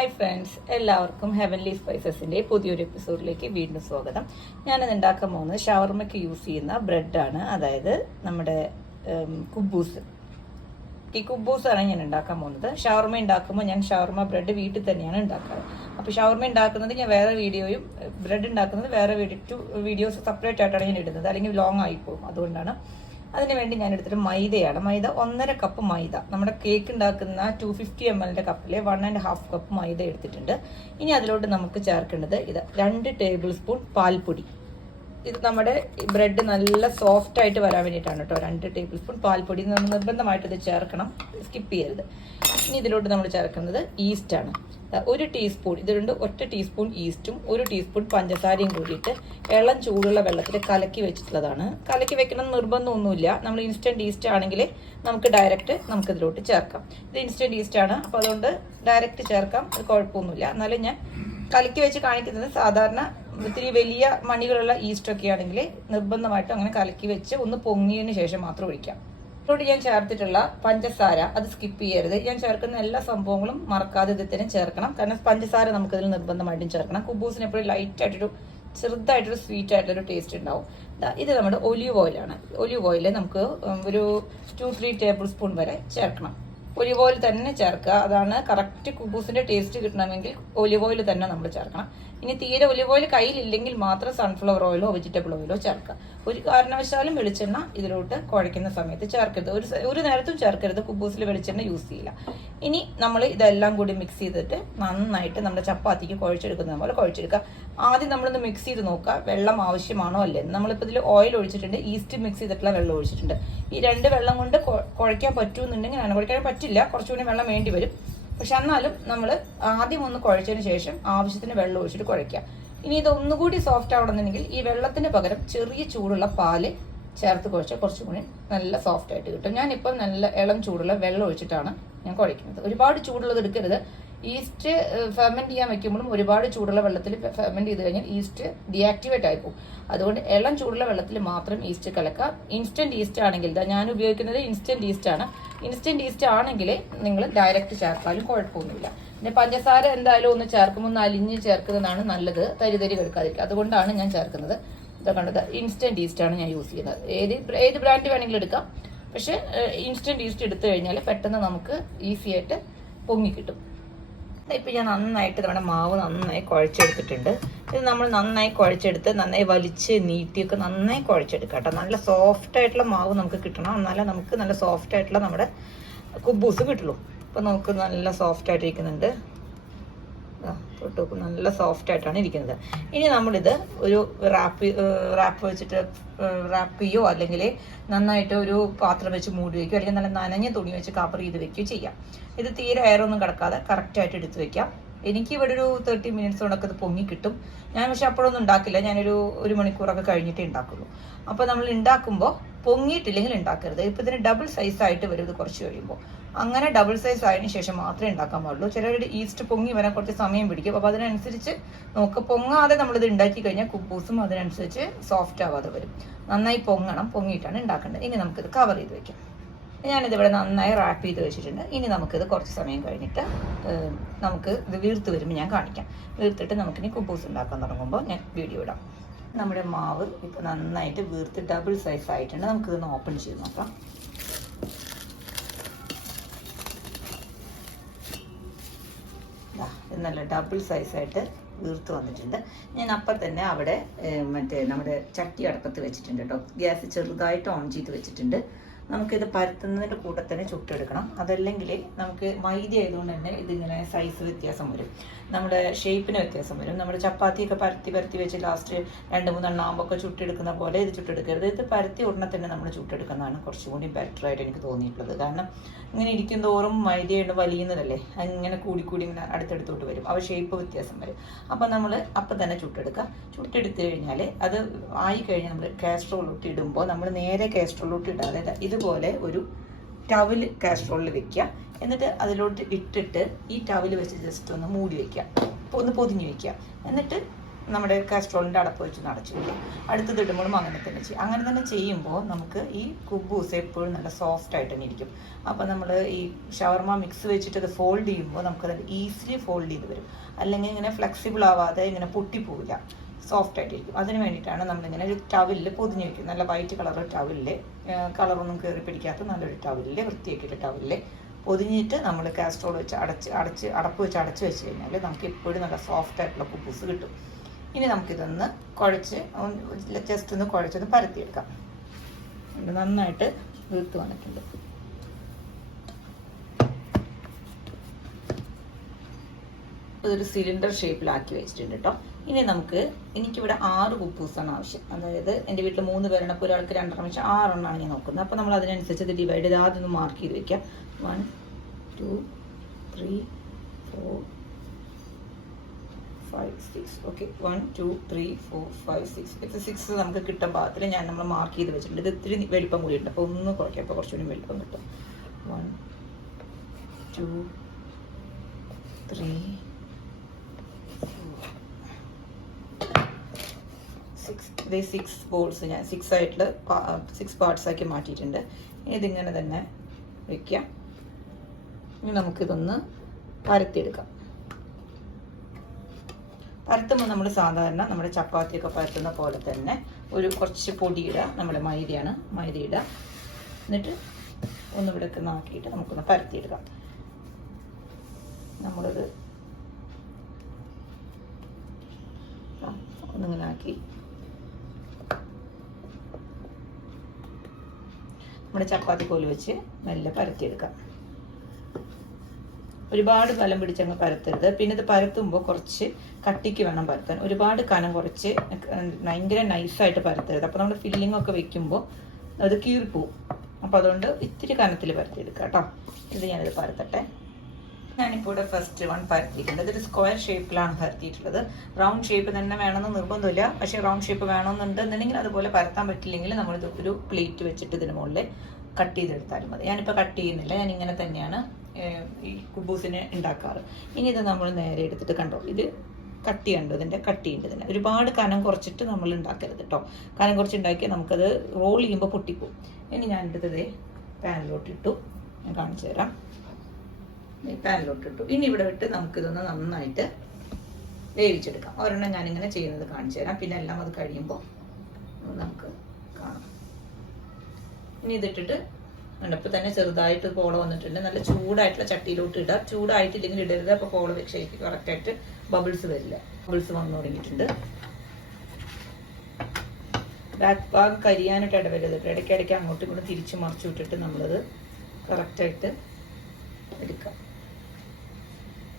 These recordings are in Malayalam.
ഹായ് ഫ്രണ്ട്സ് എല്ലാവർക്കും ഹെവൻലി സ്പൈസസിന്റെ പുതിയൊരു എപ്പിസോഡിലേക്ക് വീണ്ടും സ്വാഗതം. ഞാനിത് ഉണ്ടാക്കാൻ പോകുന്നത് ഷവർമയ്ക്ക് യൂസ് ചെയ്യുന്ന ബ്രെഡാണ് അതായത് നമ്മുടെ കുബൂസ്. ഈ കുബൂസാണ് ഞാൻ ഉണ്ടാക്കാൻ പോകുന്നത്. ഷവർമ ഉണ്ടാക്കുമ്പോൾ ഞാൻ ഷവർമ ബ്രെഡ് വീട്ടിൽ തന്നെയാണ് ഉണ്ടാക്കാറ്. അപ്പോൾ ഷവർമ ഉണ്ടാക്കുന്നത് ഞാൻ വേറെ വീഡിയോയും ബ്രെഡ് ഉണ്ടാക്കുന്നത് വേറെ വീഡിയോ വീഡിയോസ് സെപ്പറേറ്റ് ആയിട്ടാണ് ഞാൻ ഇടുന്നത്. അല്ലെങ്കിൽ ലോങ് പോകും. അതുകൊണ്ടാണ് അതിന് വേണ്ടി ഞാൻ എടുത്തിട്ട് മൈദയാണ്. മൈദ ഒന്നര കപ്പ് മൈദ. നമ്മുടെ കേക്ക് ഉണ്ടാക്കുന്ന ടു ഫിഫ്റ്റി എം എല്ലിന്റെ കപ്പിലെ one and half cup maida എടുത്തിട്ടുണ്ട്. ഇനി അതിലോട്ട് നമുക്ക് ചേർക്കേണ്ടത് ഇത് രണ്ട് ടേബിൾ സ്പൂൺ പാൽപ്പൊടി. ഇത് നമ്മുടെ ബ്രെഡ് നല്ല സോഫ്റ്റ് ആയിട്ട് വരാൻ വേണ്ടിയിട്ടാണ് കേട്ടോ രണ്ട് ടേബിൾ സ്പൂൺ പാൽപ്പൊടി നിർബന്ധമായിട്ട് ഇത് ചേർക്കണം. സ്കിപ്പ് ചെയ്യരുത്. ഇനി ഇതിലോട്ട് നമ്മൾ ചേർക്കുന്നത് ഈസ്റ്റ് ആണ്. ഒരു ടീസ്പൂൺ ഇതിലുണ്ട് ഒറ്റ ടീസ്പൂൺ ഈസ്റ്റും ഒരു ടീസ്പൂൺ പഞ്ചസാരയും കൂടിയിട്ട് ഇളം ചൂടുള്ള വെള്ളത്തിൽ കലക്കി വെച്ചിട്ടുള്ളതാണ്. കലക്കി വെക്കണം നിർബന്ധമൊന്നുമില്ല. നമ്മൾ ഇൻസ്റ്റന്റ് ഈസ്റ്റ് ആണെങ്കിൽ നമുക്ക് ഡയറക്റ്റ് നമുക്ക് ഇതിലോട്ട് ചേർക്കാം. ഇത് ഇൻസ്റ്റന്റ് ഈസ്റ്റ് ആണ്. അപ്പോൾ അതുകൊണ്ട് ഡയറക്റ്റ് ചേർക്കാം. അത് കുഴപ്പമൊന്നുമില്ല. എന്നാലും ഞാൻ കലക്കി വെച്ച് കാണിക്കുന്നത് സാധാരണ ഇത്തിരി വലിയ മണികളുള്ള ഈസ്റ്റ് ഒക്കെ ആണെങ്കിൽ നിർബന്ധമായിട്ടും അങ്ങനെ കലക്കി വെച്ച് ഒന്ന് പൊങ്ങിയതിന് ശേഷം മാത്രം ഒഴിക്കാം. ഇതിലോട്ട് ഞാൻ ചേർത്തിട്ടുള്ള പഞ്ചസാര അത് സ്കിപ്പ് ചെയ്യരുത്. ഞാൻ ചേർക്കുന്ന എല്ലാ സംഭവങ്ങളും മറക്കാതെ ഇതിൽ തന്നെ ചേർക്കണം. കാരണം പഞ്ചസാര നമുക്ക് നമുക്കിതിൽ നിർബന്ധമായിട്ടും ചേർക്കണം. കുബൂസിന് എപ്പോഴും ലൈറ്റ് ആയിട്ടൊരു ചെറുതായിട്ടൊരു സ്വീറ്റ് ആയിട്ടൊരു ടേസ്റ്റ് ഉണ്ടാവും. ഇത് നമ്മുടെ ഒലിവ് ഓയിലാണ് ഒലിവ് ഓയിൽ നമുക്ക് ഒരു ടു ത്രീ ടേബിൾ സ്പൂൺ വരെ ചേർക്കണം. ഒലിവ് ഓയിൽ തന്നെ ചേർക്കുക. അതാണ് കറക്റ്റ് കുക്കൂസിന്റെ ടേസ്റ്റ് കിട്ടണമെങ്കിൽ ഒലിവ് ഓയിൽ തന്നെ നമ്മൾ ചേർക്കണം. ഇനി തീരെ ഒലിവ് ഓയിൽ കയ്യിലില്ലെങ്കിൽ മാത്രം സൺഫ്ലവർ ഓയിലോ വെജിറ്റബിൾ ഓയിലോ ചേർക്കുക. ഒരു കാരണവശാലും വെളിച്ചെണ്ണ ഇതിലോട്ട് കുഴയ്ക്കുന്ന സമയത്ത് ചേർക്കരുത്. ഒരു ഒരു നേരത്തും ചേർക്കരുത്. കുബൂസിൽ വെളിച്ചെണ്ണ യൂസ് ചെയ്യില്ല. ഇനി നമ്മൾ ഇതെല്ലാം കൂടി മിക്സ് ചെയ്തിട്ട് നന്നായിട്ട് നമ്മുടെ ചപ്പാത്തിക്ക് കുഴച്ചെടുക്കുന്ന പോലെ കുഴച്ചെടുക്കുക. ആദ്യം നമ്മളൊന്ന് മിക്സ് ചെയ്ത് നോക്കുക. വെള്ളം ആവശ്യമാണോ അല്ലേ നമ്മളിപ്പോൾ ഇതിൽ ഓയിൽ ഒഴിച്ചിട്ടുണ്ട്. ഈസ്റ്റ് മിക്സ് ചെയ്തിട്ടുള്ള വെള്ളം ഒഴിച്ചിട്ടുണ്ട്. ഈ രണ്ട് വെള്ളം കൊണ്ട് കുഴ- കുഴയ്ക്കാൻ പറ്റുമെന്നുണ്ടെങ്കിൽ അങ്ങനെ കുഴയ്ക്കാൻ പറ്റില്ല. കുറച്ചുകൂടി വെള്ളം വേണ്ടി വരും. പക്ഷെ എന്നാലും നമ്മൾ ആദ്യം ഒന്ന് കുഴച്ചതിന് ശേഷം ആവശ്യത്തിന് വെള്ളം ഒഴിച്ചിട്ട് കുഴയ്ക്കുക. ഇനി ഇത് ഒന്നുകൂടി സോഫ്റ്റ് ആവണമെന്നുണ്ടെങ്കിൽ ഈ വെള്ളത്തിന് പകരം ചെറിയ ചൂടുള്ള പാൽ ചേർത്ത് കുഴച്ചാൽ കുറച്ചും കൂടി നല്ല സോഫ്റ്റ് ആയിട്ട് കിട്ടും. ഞാനിപ്പം നല്ല ഇളം ചൂടുള്ള വെള്ളം ഒഴിച്ചിട്ടാണ് ഞാൻ കുഴയ്ക്കുന്നത്. ഒരുപാട് ചൂടുള്ളത് എടുക്കരുത്. ഈസ്റ്റ് ഫെർമെന്റ് ചെയ്യാൻ വെക്കുമ്പോഴും ഒരുപാട് ചൂടുള്ള വെള്ളത്തിൽ ഫെർമെന്റ് ചെയ്ത് കഴിഞ്ഞാൽ ഈസ്റ്റ് ഡിയാക്ടിവേറ്റ് പോകും അതുകൊണ്ട് ഇളം ചൂടുള്ള വെള്ളത്തിൽ മാത്രം ഈസ്റ്റ് കലക്കാം ഇൻസ്റ്റന്റ് ഈസ്റ്റ് ആണെങ്കിൽ ഞാൻ ഉപയോഗിക്കുന്നത് ഇൻസ്റ്റന്റ് ഈസ്റ്റ് ആണ്. ഇൻസ്റ്റന്റ് ഈസ്റ്റ് ആണെങ്കിൽ നിങ്ങൾ ഡയറക്റ്റ് ചേർത്താലും കുഴപ്പമൊന്നുമില്ല. പിന്നെ പഞ്ചസാര എന്തായാലും ഒന്ന് ചേർക്കുമ്പോൾ ഒന്ന് അലിഞ്ഞ് ചേർക്കുന്നതാണ് നല്ലത്. തരിതരി തരി കെടുക്കാതിരിക്കുക. അതുകൊണ്ടാണ് ഞാൻ ചേർക്കുന്നത്. ഇതൊക്കെ കണ്ടത് ഇൻസ്റ്റന്റ് ഈസ്റ്റ് ആണ് ഞാൻ യൂസ് ചെയ്യുന്നത്. ഏത് ഏത് ബ്രാൻഡ് വേണമെങ്കിലും എടുക്കാം. പക്ഷേ ഇൻസ്റ്റന്റ് ഈസ്റ്റ് എടുത്തു കഴിഞ്ഞാൽ പെട്ടെന്ന് നമുക്ക് ഈസി ആയിട്ട് പൊങ്ങി കിട്ടും. ഇപ്പം ഞാൻ നന്നായിട്ട് നമ്മുടെ മാവ് നന്നായി കുഴച്ചെടുത്തിട്ടുണ്ട്. ഇത് നമ്മൾ നന്നായി കുഴച്ചെടുത്ത് നന്നായി വലിച്ച് നീട്ടിയൊക്കെ നന്നായി കുഴച്ചെടുക്കുക കേട്ടോ. നല്ല സോഫ്റ്റ് ആയിട്ടുള്ള മാവ് നമുക്ക് കിട്ടണം. എന്നാലേ നമുക്ക് നല്ല സോഫ്റ്റ് ആയിട്ടുള്ള നമ്മുടെ കുബൂസ് കിട്ടുള്ളൂ. അപ്പം നമുക്ക് നല്ല സോഫ്റ്റ് ആയിട്ടിരിക്കുന്നുണ്ട്. ദാ, തൊട്ട് നല്ല സോഫ്റ്റ് ആയിട്ടാണ് ഇരിക്കുന്നത്. ഇനി നമ്മളിത് ഒരു റാപ്പ് റാപ്പ് വെച്ചിട്ട് റാപ്പ് ചെയ്യോ അല്ലെങ്കിൽ നന്നായിട്ട് ഒരു പാത്രം വെച്ച് മൂടി വയ്ക്കുകയോ അല്ലെങ്കിൽ നല്ല നനഞ്ഞ തുണി വെച്ച് കവർ ചെയ്ത് വെക്കുകയോ ചെയ്യാം. ഇത് തീരെ എയറൊന്നും കിടക്കാതെ കറക്റ്റായിട്ട് എടുത്ത് വെക്കാം. എനിക്ക് ഇവിടെ ഒരു തേർട്ടി മിനിറ്റ്സ് കൊണ്ടൊക്കെ ഇത് പൊങ്ങി കിട്ടും. ഞാൻ പക്ഷെ അപ്പോഴൊന്നും ഉണ്ടാക്കില്ല. ഞാനൊരു ഒരു മണിക്കൂറൊക്കെ കഴിഞ്ഞിട്ടേ ഉണ്ടാക്കുള്ളൂ. അപ്പോൾ നമ്മൾ ഉണ്ടാക്കുമ്പോൾ പൊങ്ങിയിട്ടില്ലെങ്കിൽ ഉണ്ടാക്കരുത്. ഇപ്പോൾ ഇതിന് ഡബിൾ സൈസ് ആയിട്ട് വരും ഇത് കുറച്ച് കഴിയുമ്പോൾ. അങ്ങനെ ഡബിൾ സൈസ് ആയതിനു ശേഷം മാത്രമേ ഉണ്ടാക്കാൻ പാടുള്ളൂ. ചിലരുടെ ഈസ്റ്റ് പൊങ്ങി വരാൻ കുറച്ച് സമയം പിടിക്കും. അപ്പോൾ അതിനനുസരിച്ച് നമുക്ക് പൊങ്ങാതെ നമ്മളിത് ഉണ്ടാക്കി കഴിഞ്ഞാൽ കുബൂസും അതിനനുസരിച്ച് സോഫ്റ്റ് ആവാതെ വരും. നന്നായി പൊങ്ങണം. പൊങ്ങിയിട്ടാണ് ഉണ്ടാക്കേണ്ടത്. ഇനി നമുക്കിത് കവർ ചെയ്ത് വെക്കാം. ഞാനിതിവിടെ നന്നായി റാപ്പ് ചെയ്ത് വെച്ചിട്ടുണ്ട്. ഇനി നമുക്കിത് കുറച്ച് സമയം കഴിഞ്ഞിട്ട് നമുക്ക് ഇത് വീർത്ത് വരുമ്പോൾ ഞാൻ കാണിക്കാം. വീർത്തിട്ട് നമുക്കിനി കുബൂസ് ഉണ്ടാക്കാൻ തുടങ്ങുമ്പോൾ ഞാൻ വീഡിയോ ഇടാം. നമ്മുടെ മാവ് ഇപ്പോൾ നന്നായിട്ട് വീർത്ത് ഡബിൾ സൈസ് ആയിട്ടുണ്ട്. നമുക്കിതൊന്ന് ഓപ്പൺ ചെയ്ത് നോക്കാം ദാ, ഇത് നല്ല ഡബിൾ സൈസായിട്ട് വീർത്ത് വന്നിട്ടുണ്ട്. ഞാൻ അപ്പം തന്നെ അവിടെ മറ്റേ നമ്മുടെ ചട്ടി അടുപ്പത്ത് വെച്ചിട്ടുണ്ട് കേട്ടോ ഗ്യാസ് ചെറുതായിട്ട് ഓൺ ചെയ്ത് വെച്ചിട്ടുണ്ട്. നമുക്കിത് പരത്തുന്നതിന്റെ കൂടെ തന്നെ ചുട്ടെടുക്കണം. അതല്ലെങ്കിൽ നമുക്ക് മൈദ ആയതുകൊണ്ട് തന്നെ ഇതിങ്ങനെ സൈസ് വ്യത്യാസം വരും. നമ്മുടെ ഷേപ്പിന് വ്യത്യാസം വരും. നമ്മുടെ ചപ്പാത്തിയൊക്കെ പരത്തി പരത്തി വെച്ച് ലാസ്റ്റ് രണ്ട് മൂന്നെണ്ണം ആകുമ്പോൾ ചുട്ടെടുക്കുന്ന പോലെ ഇത് ചുട്ടെടുക്കരുത്. ഇത് പരത്തി ഉടനെ തന്നെ നമ്മൾ ചുട്ടെടുക്കുന്നതാണ് കുറച്ചും കൂടി ബെറ്റർ ആയിട്ട് എനിക്ക് തോന്നിയിട്ടുള്ളത്. കാരണം ഇങ്ങനെ ഇരിക്കും തോറും മൈദയുണ്ട് വലിയുന്നതല്ലേ? അങ്ങനെ കൂടി കൂടി ഇങ്ങനെ അടുത്തടുത്തോട്ട് വരും. അവ ഷേപ്പ് വ്യത്യാസം വരും. അപ്പം നമ്മൾ അപ്പം തന്നെ ചുട്ടെടുക്കുക. ചുട്ടെടുത്ത് കഴിഞ്ഞാൽ അത് ആയി കഴിഞ്ഞാൽ നമ്മൾ കാസ്ട്രോളിലോട്ട് ഇടുമ്പോൾ നമ്മൾ നേരെ കാസ്ട്രോളിലോട്ട് ഇടാതെ ദാ ഇതുപോലെ ഒരു ടവൽ കാസ്ട്രോളിൽ വെക്കുക എന്നിട്ട് അതിലോട്ട് ഇട്ടിട്ട് ഈ ടവൽ വെച്ച് ജസ്റ്റ് ഒന്ന് മൂടി വെക്കുക ഒന്ന് പൊതിഞ്ഞ് വെക്കുക എന്നിട്ട് നമ്മുടെ കാസ്ട്രോളിന്റെ അടപ്പ് വെച്ച് അടച്ചു വെക്കുക അടുത്തത് ഇടുമ്പോഴും അങ്ങനെ തന്നെ ചെയ്യും. അങ്ങനെ തന്നെ ചെയ്യുമ്പോൾ നമുക്ക് ഈ കുബൂസ് എപ്പോഴും നല്ല സോഫ്റ്റ് ആയിട്ട് തന്നെ ഇരിക്കും. അപ്പോൾ നമ്മൾ ഈ ഷവർമ മിക്സ് വെച്ചിട്ട് അത് ഫോൾഡ് ചെയ്യുമ്പോൾ നമുക്കത് ഈസിലി ഫോൾഡ് ചെയ്ത് വരും. അല്ലെങ്കിൽ ഇങ്ങനെ ഫ്ലെക്സിബിൾ ആവാതെ ഇങ്ങനെ പൊട്ടിപ്പോവില്ല. സോഫ്റ്റ് ആയിട്ടിരിക്കും. അതിന് വേണ്ടിയിട്ടാണ് നമ്മളിങ്ങനെ ഒരു ടവലിൽ പൊതിഞ്ഞ് വെക്കും. നല്ല വൈറ്റ് കളർ ടവലിൽ കളറൊന്നും കയറി പിടിക്കാത്ത നല്ലൊരു ടവലിൽ വൃത്തിയാക്കിയിട്ട് ടവലിൽ പൊതിഞ്ഞിട്ട് നമ്മൾ കാസ്ട്രോൾ വെച്ച് അടച്ച് അടച്ച് അടപ്പ് വെച്ച് അടച്ച് വെച്ച് കഴിഞ്ഞാൽ നമുക്ക് എപ്പോഴും നല്ല സോഫ്റ്റ് ആയിട്ടുള്ള കുബൂസ് കിട്ടും. ഇനി നമുക്കിതൊന്ന് കുഴച്ച് ജസ്റ്റ് ഒന്ന് കുഴച്ചൊന്ന് പരത്തിയെടുക്കാം. നന്നായിട്ട് വീർത്ത് വന്നിട്ടുണ്ട്. ഇതൊരു സിലിണ്ടർ ഷേപ്പിലാക്കി വെച്ചിട്ടുണ്ട് കേട്ടോ ഇനി നമുക്ക് എനിക്കിവിടെ ആറ് കുപ്പൂസാണ് ആവശ്യം. അതായത് എന്റെ വീട്ടിൽ മൂന്ന് പേരാണ് അപ്പോൾ ഒരാൾക്ക് രണ്ടെണ്ണം വെച്ചാൽ ആറെണ്ണമാണ് ഞാൻ നോക്കുന്നത്. അപ്പോൾ നമ്മൾ അതിനനുസരിച്ച് ഇത് ഡിവൈഡ് ചെയ്ത് ആദ്യം ഒന്ന് മാർക്ക് ചെയ്ത് വെക്കാം. One two three four five six okay one two three four five six ഇത് സിക്സ് നമുക്ക് കിട്ടാൻ പാകത്തിൽ ഞാൻ നമ്മൾ മാർക്ക് ചെയ്ത് വെച്ചിട്ടുണ്ട്. ഇത് ഇത്തിരി വലിപ്പം കൂടിയിട്ടുണ്ട് അപ്പോൾ ഒന്ന് കുറയ്ക്കാം. അപ്പോൾ കുറച്ചുകൂടി വലിപ്പം കിട്ടും. വൺ ടു ത്രീ സിക്സ് ഇത് സിക്സ് ബോൾസ് ഞാൻ സിക്സ് ആയിട്ട് സിക്സ് പാർട്സ് ആക്കി മാറ്റിയിട്ടുണ്ട്. ഇതിങ്ങനെ തന്നെ വെക്കാം ഇനി നമുക്കിതൊന്ന് പരത്തിയെടുക്കാം. പരത്തുമ്പോൾ നമ്മൾ സാധാരണ നമ്മുടെ ചപ്പാത്തിയൊക്കെ പരത്തുന്ന പോലെ തന്നെ ഒരു കുറച്ച് പൊടിയിടുക നമ്മുടെ മൈദയാണ് മൈദ എന്നിട്ട് ഒന്ന് ഒക്കെ നാക്കിയിട്ട് നമുക്കൊന്ന് പരത്തിയെടുക്കാം. നമ്മളത് ഒന്നിങ്ങനെ ആക്കി നമ്മുടെ ചപ്പാത്തി കോൽ വെച്ച് നല്ല പരത്തിയെടുക്കാം. ഒരുപാട് ബലം പിടിച്ചങ്ങ് പരത്തരുത്. പിന്നെ ഇത് പരത്തുമ്പോൾ കുറച്ച് കട്ടിക്ക് വേണം പരത്താൻ. ഒരുപാട് കനം കുറച്ച് ഭയങ്കര നൈസായിട്ട് പരത്തരുത്. അപ്പോൾ നമ്മൾ ഫില്ലിംഗ് ഒക്കെ വെക്കുമ്പോൾ അത് കീറിപ്പോവും. അപ്പോൾ അതുകൊണ്ട് ഇത്തിരി കനത്തിൽ പരത്തിയെടുക്കാം കേട്ടോ. ഇത് ഞാനിത് പരത്തട്ടെ. ഞാനിപ്പോൾ ഇവിടെ ഫസ്റ്റ് വൺ പരത്തിയിട്ടുണ്ട് ഇതൊരു സ്ക്വയർ ഷേപ്പിലാണ് പരത്തിയിട്ടുള്ളത് റൗണ്ട് ഷേപ്പ് തന്നെ വേണമെന്ന് നിർബന്ധമില്ല. പക്ഷേ റൗണ്ട് ഷേപ്പ് വേണമെന്നുണ്ടെന്നുണ്ടെങ്കിൽ അതുപോലെ പരത്താൻ പറ്റില്ലെങ്കിൽ നമ്മളിത് ഒരു പ്ലേറ്റ് വെച്ചിട്ട് ഇതിന് മുകളിൽ കട്ട് ചെയ്തെടുത്താലും മതി. ഞാനിപ്പോൾ കട്ട് ചെയ്യുന്നില്ല. ഞാൻ ഇങ്ങനെ തന്നെയാണ് ഈ കുബൂസിനെ ഉണ്ടാക്കാറ്. ഇനി ഇത് നമ്മൾ നേരെ എടുത്തിട്ട് കണ്ടോ? ഇത് കട്ട് ചെയ്യണ്ടോ? ഇതിന്റെ കട്ട് ചെയ്യേണ്ടത് ഇതിന്. ഒരുപാട് കനം കുറച്ചിട്ട് നമ്മൾ ഉണ്ടാക്കരുത് കേട്ടോ കനം കുറച്ച് ഉണ്ടാക്കിയാൽ നമുക്കത് റോൾ ചെയ്യുമ്പോൾ പൊട്ടിപ്പോവും. ഇനി ഞാൻ എടുത്തത് പാനിലോട്ടിട്ടു ഞാൻ കാണിച്ചു തരാം ഈ പാനിലോട്ട് ഇട്ടു. ഇനി ഇവിടെ വിട്ട് നമുക്കിതൊന്ന് നന്നായിട്ട് വേവിച്ചെടുക്കാം. ഒരെണ്ണം ഞാനിങ്ങനെ ചെയ്യുന്നത് കാണിച്ചു തരാം. പിന്നെ എല്ലാം അത് കഴിയുമ്പോൾ നമുക്ക് കാണാം. ഇനി ഇതിട്ടിട്ട് ഇപ്പം തന്നെ ചെറുതായിട്ട് കോള വന്നിട്ടുണ്ട്. നല്ല ചൂടായിട്ടുള്ള ചട്ടിയിലോട്ട് ഇടുക ചൂടായിട്ടില്ലെങ്കിൽ ഇടരുത്. അപ്പോൾ കോള ശരിക്ക് കറക്റ്റായിട്ട് ബബിൾസ് വരില്ല. ബബിൾസ് വന്നു തുടങ്ങിയിട്ടുണ്ട്. ബാക്ക് ഭാഗം കരിയാനായിട്ട് ഇടവരുത്. ഇടയ്ക്കിടയ്ക്ക് അങ്ങോട്ടും ഇങ്ങോട്ടും തിരിച്ച് മറിച്ചു വിട്ടിട്ട് നമ്മളത് കറക്റ്റായിട്ട് എടുക്കാം.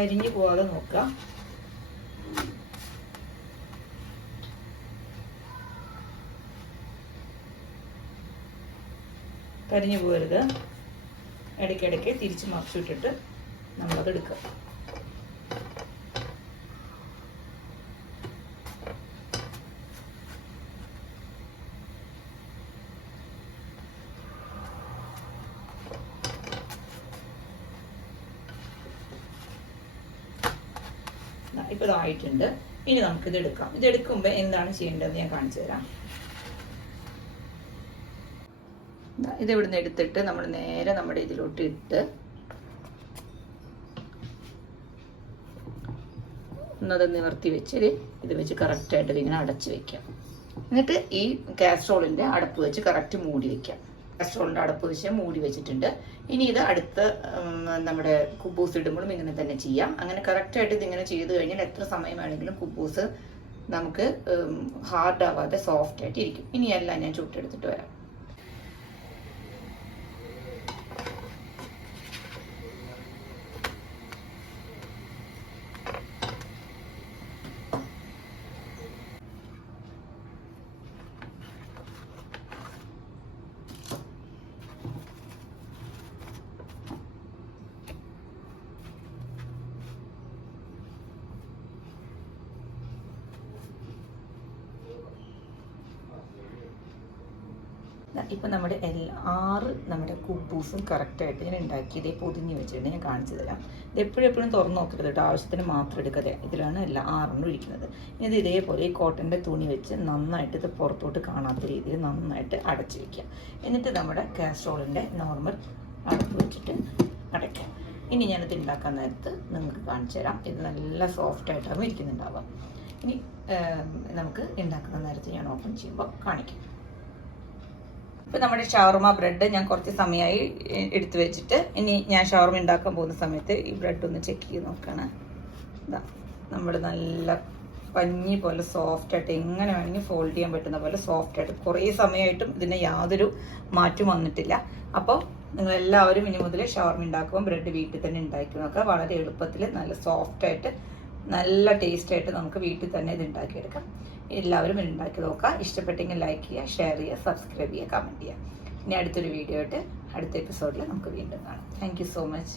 കരിഞ്ഞു പോകാതെ നോക്കുക. കരിഞ്ഞു പോകരുത്. ഇടയ്ക്കിടയ്ക്ക് തിരിച്ച് മറിച്ചിട്ടിട്ട് നമ്മളത് എടുക്കുക ഇപ്പോൾ ഇതായിട്ടുണ്ട് ഇനി നമുക്ക് ഇത് എടുക്കാം. ഇത് എടുക്കുമ്പോൾ എന്താണ് ചെയ്യേണ്ടതെന്ന് ഞാൻ കാണിച്ചു തരാം. ഇത് ഇവിടുന്ന് എടുത്തിട്ട് നമ്മൾ നേരെ നമ്മുടെ ഇതിലോട്ട് ഇട്ട് ഒന്നത് നിവർത്തി വെച്ച് ഇത് വെച്ച് കറക്റ്റായിട്ട് ഇങ്ങനെ അടച്ച് വെക്കാം. എന്നിട്ട് ഈ കാസ്ട്രോളിന്റെ അടപ്പ് വെച്ച് കറക്റ്റ് മൂടി വെക്കാം. കാസ്ട്രോളിന്റെ അടപ്പ് വെച്ച് മൂടി വെച്ചിട്ടുണ്ട്. ഇനി ഇത് അടുത്ത നമ്മുടെ കുബൂസ് ഇടുമ്പോഴും ഇങ്ങനെ തന്നെ ചെയ്യാം. അങ്ങനെ കറക്റ്റായിട്ട് ഇതിങ്ങനെ ചെയ്ത് കഴിഞ്ഞാൽ എത്ര സമയം വേണമെങ്കിലും കുബൂസ് നമുക്ക് ഹാർഡ് ആവാതെ സോഫ്റ്റ് ആയിട്ട് ഇരിക്കും. ഇനി എല്ലാം ഞാൻ ചുട്ടെടുത്തിട്ട് വരാം. ഇപ്പം നമ്മുടെ എല്ലാ ആറ് നമ്മുടെ കുബൂസും കറക്റ്റായിട്ട് ഞാൻ ഉണ്ടാക്കിയത് പൊതിഞ്ഞ് വെച്ചിട്ടുണ്ട് ഞാൻ കാണിച്ചു തരാം. ഇത് എപ്പോഴും എപ്പോഴും തുറന്ന് നോക്കരുത് കേട്ടോ ആവശ്യത്തിന് മാത്രം എടുക്കരുത് ഇതിലാണ് എല്ലാ ആറെണ്ണം ഒഴിക്കുന്നത്. ഇത് ഇതേപോലെ ഈ കോട്ടന്റെ തുണി വെച്ച് നന്നായിട്ട് ഇത് പുറത്തോട്ട് കാണാത്ത രീതിയിൽ നന്നായിട്ട് അടച്ചു വയ്ക്കുക എന്നിട്ട് നമ്മുടെ കാസ്ട്രോളിന്റെ നോർമൽ അടപ്പ് വെച്ചിട്ട് അടയ്ക്കാം ഇനി ഞാനിത് ഉണ്ടാക്കാൻ നേരത്ത് നിങ്ങൾക്ക് കാണിച്ചു തരാം. ഇത് നല്ല സോഫ്റ്റ് ആയിട്ടാണ് ഇരിക്കുന്നുണ്ടാവുക. ഇനി നമുക്ക് ഉണ്ടാക്കുന്ന നേരത്ത് ഞാൻ ഓപ്പൺ ചെയ്യുമ്പോൾ കാണിക്കാം. ഇപ്പം നമ്മുടെ ഷവർമ ബ്രെഡ് ഞാൻ കുറച്ച് സമയമായി എടുത്തു വെച്ചിട്ട് ഇനി ഞാൻ ഷവർമ ഉണ്ടാക്കാൻ പോകുന്ന സമയത്ത് ഈ ബ്രെഡ് ഒന്ന് ചെക്ക് ചെയ്ത് നോക്കണം. ഇതാ നമ്മൾ നല്ല പഞ്ഞി പോലെ സോഫ്റ്റ് ആയിട്ട് എങ്ങനെ വേണമെങ്കിൽ ഫോൾഡ് ചെയ്യാൻ പറ്റുന്ന പോലെ സോഫ്റ്റ് ആയിട്ട്. കുറേ സമയമായിട്ടും ഇതിന് യാതൊരു മാറ്റം വന്നിട്ടില്ല. അപ്പോൾ നിങ്ങൾ എല്ലാവരും ഇനി മുതൽ ഷവർമ ഉണ്ടാക്കുമ്പോൾ ബ്രെഡ് വീട്ടിൽ തന്നെ ഉണ്ടാക്കി നോക്കുക. വളരെ എളുപ്പത്തിൽ നല്ല സോഫ്റ്റ് ആയിട്ട് നല്ല ടേസ്റ്റ് ആയിട്ട് നമുക്ക് വീട്ടിൽ തന്നെ ഇത് ഉണ്ടാക്കിയെടുക്കാം. എല്ലാവരും ഇത് ഉണ്ടാക്കി നോക്കുക. ഇഷ്ടപ്പെട്ടെങ്കിൽ ലൈക്ക് ചെയ്യുക ഷെയർ ചെയ്യുക സബ്സ്ക്രൈബ് ചെയ്യുക കമന്റ് ചെയ്യുക. ഇനി അടുത്തൊരു വീഡിയോ ആയിട്ട് അടുത്ത എപ്പിസോഡിൽ നമുക്ക് വീണ്ടും കാണാം. Thank so much